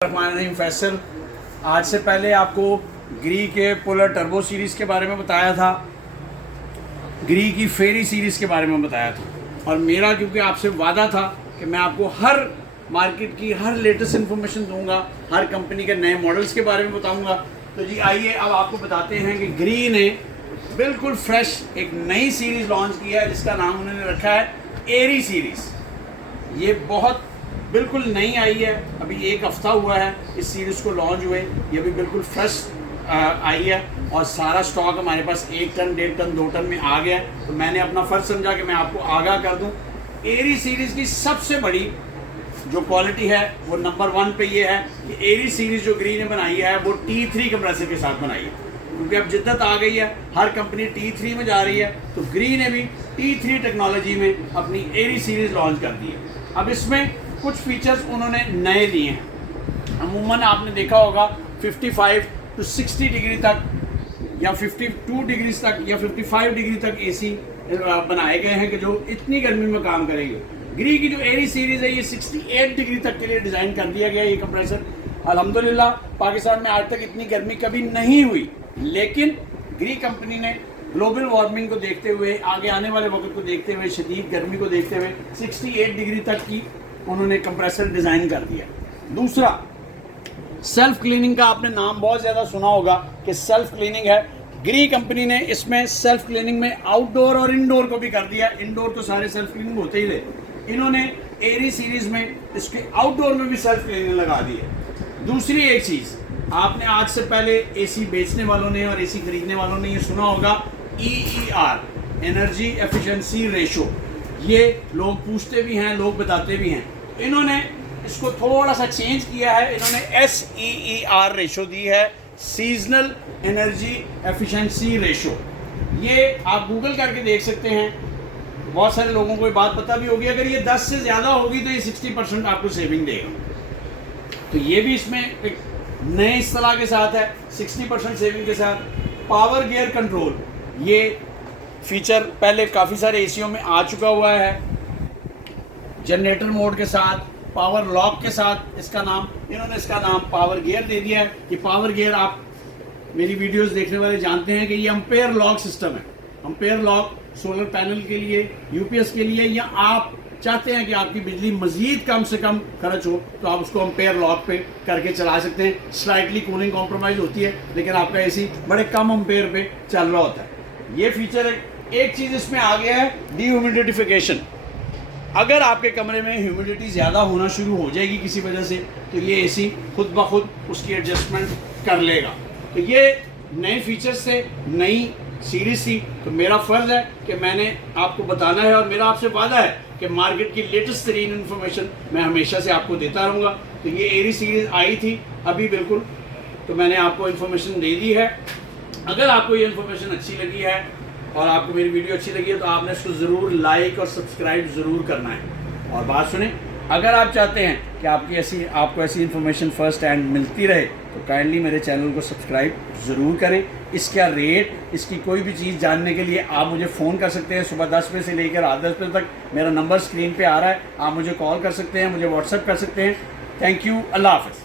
रहीम फैसल। आज से पहले आपको ग्री के पोलर टर्बो सीरीज़ के बारे में बताया था, ग्री की फेरी सीरीज़ के बारे में बताया था, और मेरा क्योंकि आपसे वादा था कि मैं आपको हर मार्केट की हर लेटेस्ट इन्फॉर्मेशन दूंगा, हर कंपनी के नए मॉडल्स के बारे में बताऊंगा। तो जी आइए अब आपको बताते हैं कि ग्री ने बिल्कुल फ्रेश एक नई सीरीज़ लॉन्च की है जिसका नाम उन्होंने रखा है एरी सीरीज़। ये बहुत बिल्कुल नई आई है, अभी एक हफ्ता हुआ है इस सीरीज़ को लॉन्च हुए। ये भी बिल्कुल फ्रेश आई है और सारा स्टॉक हमारे पास 1 टन 1.5 टन 2 टन में आ गया है। तो मैंने अपना फ़र्ज समझा कि मैं आपको आगाह कर दूं। एरी सीरीज़ की सबसे बड़ी जो क्वालिटी है वो नंबर 1 पे ये है कि एरी सीरीज़ जो ग्री ने बनाई है वो T3 कंप्रेसर के साथ बनाई है, क्योंकि अब जिद्दत आ गई है, हर कंपनी T3 में जा रही है। तो ग्री ने भी T3 टेक्नोलॉजी में अपनी एरी सीरीज़ लॉन्च कर दी है। अब इसमें कुछ फीचर्स उन्होंने नए दिए हैं। अमूमन आपने देखा होगा 55 to 60 डिग्री तक या 52 डिग्री तक या 55 डिग्री तक एसी बनाए गए हैं कि जो इतनी गर्मी में काम करेंगे। ग्री की जो एरी सीरीज़ है ये 68 डिग्री तक के लिए डिज़ाइन कर दिया गया है। ये कंप्रेसर अल्हम्दुलिल्लाह पाकिस्तान में आज तक इतनी गर्मी कभी नहीं हुई, लेकिन ग्री कंपनी ने ग्लोबल वार्मिंग को देखते हुए, आगे आने वाले वक्त को देखते हुए, शदीद गर्मी को देखते हुए 68 डिग्री तक की उन्होंने कंप्रेसर डिज़ाइन कर दिया। दूसरा, सेल्फ क्लीनिंग का आपने नाम बहुत ज़्यादा सुना होगा कि सेल्फ क्लीनिंग है। ग्री कंपनी ने इसमें सेल्फ क्लीनिंग में आउटडोर और इनडोर को भी कर दिया। इनडोर तो सारे सेल्फ क्लीनिंग होते ही थे, इन्होंने एरी सीरीज़ में इसके आउटडोर में भी सेल्फ क्लीनिंग लगा दी है। दूसरी एक चीज़, आपने आज से पहले एसी बेचने वालों ने और एसी खरीदने वालों ने ये सुना होगा EER, एनर्जी एफिशिएंसी रेशो। ये लोग पूछते भी हैं, लोग बताते भी हैं। इन्होंने इसको थोड़ा सा चेंज किया है, इन्होंने SEER रेशो दी है, सीजनल एनर्जी एफिशिएंसी रेशो। ये आप गूगल करके देख सकते हैं, बहुत सारे लोगों को ये बात पता भी होगी। अगर ये 10 से ज़्यादा होगी तो ये 60% आपको सेविंग देगा। तो ये भी इसमें एक नए इस्तेलाह के साथ है, 60% सेविंग के साथ। पावर गियर कंट्रोल, ये फीचर पहले काफ़ी सारे एसीओ में आ चुका हुआ है। जनरेटर मोड के साथ, पावर लॉक के साथ इन्होंने इसका नाम पावर गियर दे दिया है। कि पावर गियर, आप मेरी वीडियोस देखने वाले जानते हैं कि ये अम्पेयर लॉक सिस्टम है। अम्पेयर लॉक सोलर पैनल के लिए, यूपीएस के लिए, या आप चाहते हैं कि आपकी बिजली मज़ीद कम से कम खर्च हो तो आप उसको अम्पेयर लॉक पे करके चला सकते हैं। स्लाइटली कूलिंग कॉम्प्रोमाइज़ होती है, लेकिन आपका एसी बड़े कम अम्पेयर पे चल रहा होता है। ये फीचर एक चीज़ इसमें आ गया है, डीह्यूमिडिफिकेशन। अगर आपके कमरे में ह्यूमिडिटी ज़्यादा होना शुरू हो जाएगी किसी वजह से, तो ये एसी खुद ब खुद उसकी एडजस्टमेंट कर लेगा। तो ये नए फीचर्स से नई सीरीज थी, तो मेरा फ़र्ज़ है कि मैंने आपको बताना है, और मेरा आपसे वादा है कि मार्केट की लेटेस्ट तरीन इन्फॉर्मेशन मैं हमेशा से आपको देता रहूँगा। तो ये एरी सीरीज़ आई थी अभी बिल्कुल, तो मैंने आपको इन्फॉर्मेशन दे दी है। अगर आपको ये इन्फॉर्मेशन अच्छी लगी है और आपको मेरी वीडियो अच्छी लगी है तो आपने इसको ज़रूर लाइक और सब्सक्राइब ज़रूर करना है। और बात सुने, अगर आप चाहते हैं कि आपको ऐसी इन्फॉर्मेशन फ़र्स्ट हैंड मिलती रहे तो काइंडली मेरे चैनल को सब्सक्राइब ज़रूर करें। इसका रेट, इसकी कोई भी चीज़ जानने के लिए आप मुझे फ़ोन कर सकते हैं। सुबह 10 बजे से लेकर रात 10 बजे तक मेरा नंबर स्क्रीन पर आ रहा है, आप मुझे कॉल कर सकते हैं, मुझे व्हाट्सएप कर सकते हैं। थैंक यू, अल्लाह हाफ़िज़।